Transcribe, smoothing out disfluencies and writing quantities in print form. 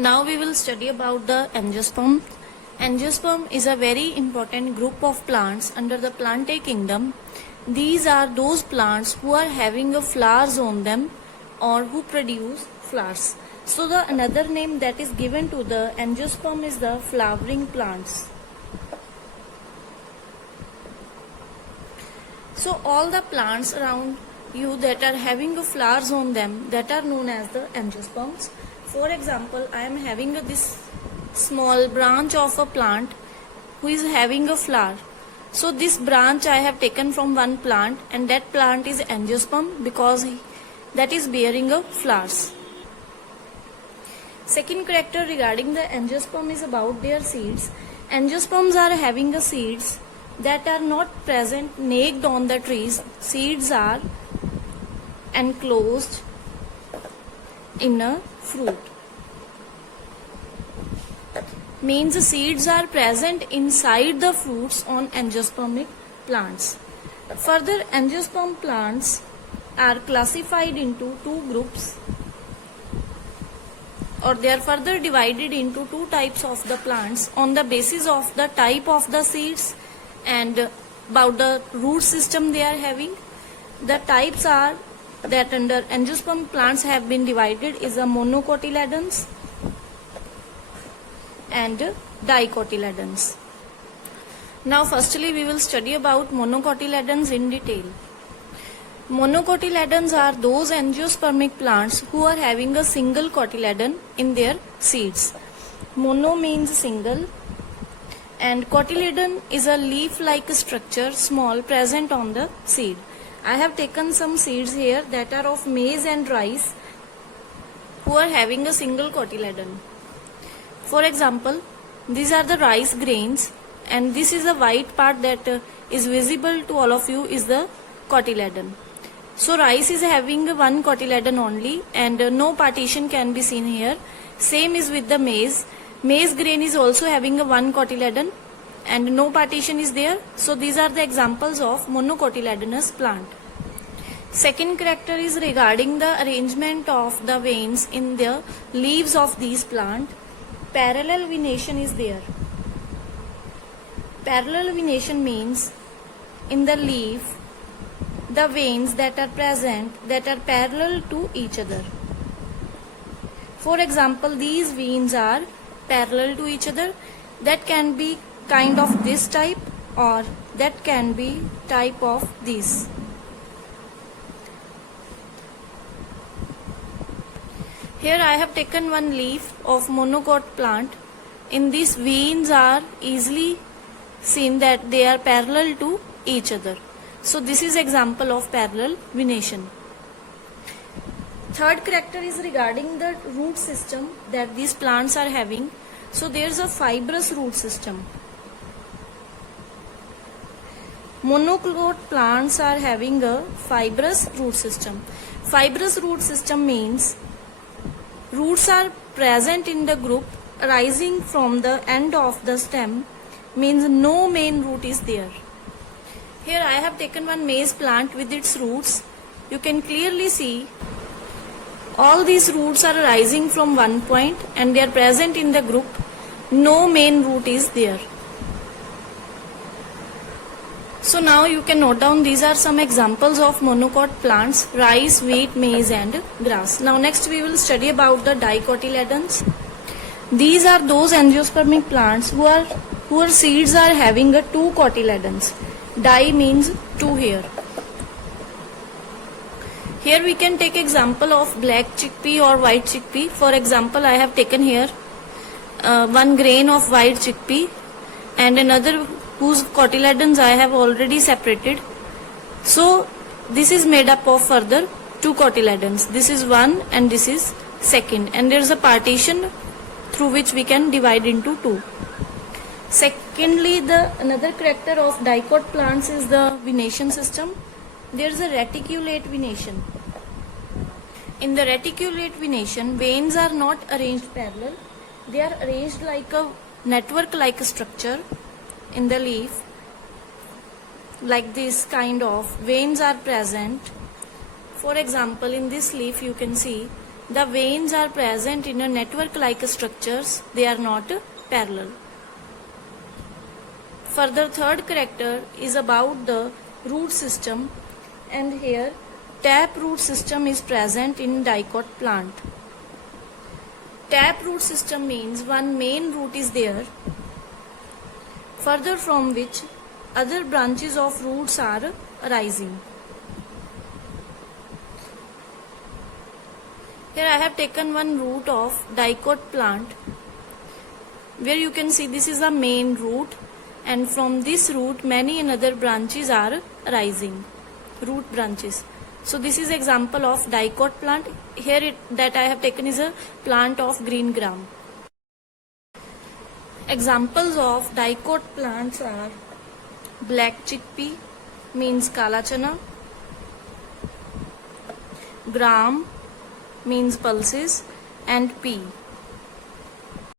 Now we will study about the angiosperm. Angiosperm is a very important group of plants under the plantae kingdom. These are those plants who are having a flowers on them or who produce flowers. So the another name that is given to the angiosperm is the flowering plants. So all the plants around you that are having a flowers on them, that are known as the angiosperms. For example, I am having this small branch of a plant who is having a flower. So this branch I have taken from one plant, and that plant is angiosperm because that is bearing a flowers. Second character regarding the angiosperm is about their seeds. Angiosperms are having a seeds that are not present naked on the trees. Seeds are enclosed in a fruit. Means the seeds are present inside the fruits on angiospermic plants. Further, angiosperm plants are classified into two groups, or they are further divided into two types of the plants on the basis of the type of the seeds and about the root system they are having. The types are that under angiosperm plants have been divided is a monocotyledons and dicotyledons. Now firstly we will study about monocotyledons in detail. Monocotyledons are those angiospermic plants who are having a single cotyledon in their seeds. Mono means single and cotyledon is a leaf-like structure, small, present on the seed. I have taken some seeds here that are of maize and rice who are having a single cotyledon. For example, these are the rice grains, and this is the white part that is visible to all of you is the cotyledon. So rice is having one cotyledon only, and no partition can be seen here. Same is with the maize. Maize grain is also having a one cotyledon and no partition is there. So these are the examples of monocotyledonous plant. Second character is regarding the arrangement of the veins in the leaves of these plant. Parallel venation is there. Parallel venation means in the leaf the veins that are present that are parallel to each other. For example, these veins are parallel to each other. That can be kind of this type or that can be type of this. Here I have taken one leaf of monocot plant. In these veins are easily seen that they are parallel to each other. So this is example of parallel venation. Third character is regarding the root system that these plants are having. So there is a fibrous root system. Monocot plants are having a fibrous root system. Fibrous root system means roots are present in the group rising from the end of the stem, means no main root is there. Here I have taken one maize plant with its roots. You can clearly see all these roots are rising from one point and they are present in the group. No main root is there. So now you can note down these are some examples of monocot plants: rice, wheat, maize and grass. Now next we will study about the dicotyledons. These are those angiospermic plants whose seeds are having a two cotyledons. Di means two here. Here we can take example of black chickpea or white chickpea. For example, I have taken here one grain of white chickpea and another whose cotyledons I have already separated. So this is made up of further two cotyledons. This is one and this is second, and there is a partition through which we can divide into two. Secondly, another character of dicot plants is the venation system. There is a reticulate venation. In the reticulate venation, veins are not arranged parallel. They are arranged like a network-like structure in the leaf. Like this kind of veins are present. For example, in this leaf you can see The veins are present in a network-like structures. They are not parallel. Further, third character is about the root system, and here tap root system is present in dicot plant. Tap root system means one main root is there, further from which other branches of roots are arising. Here I have taken one root of dicot plant, where you can see this is the main root, and from this root many another branches are arising, root branches. So this is example of dicot plant. Here that I have taken is a plant of green gram. Examples of dicot plants are black chickpea means kala chana, gram means pulses, and pea.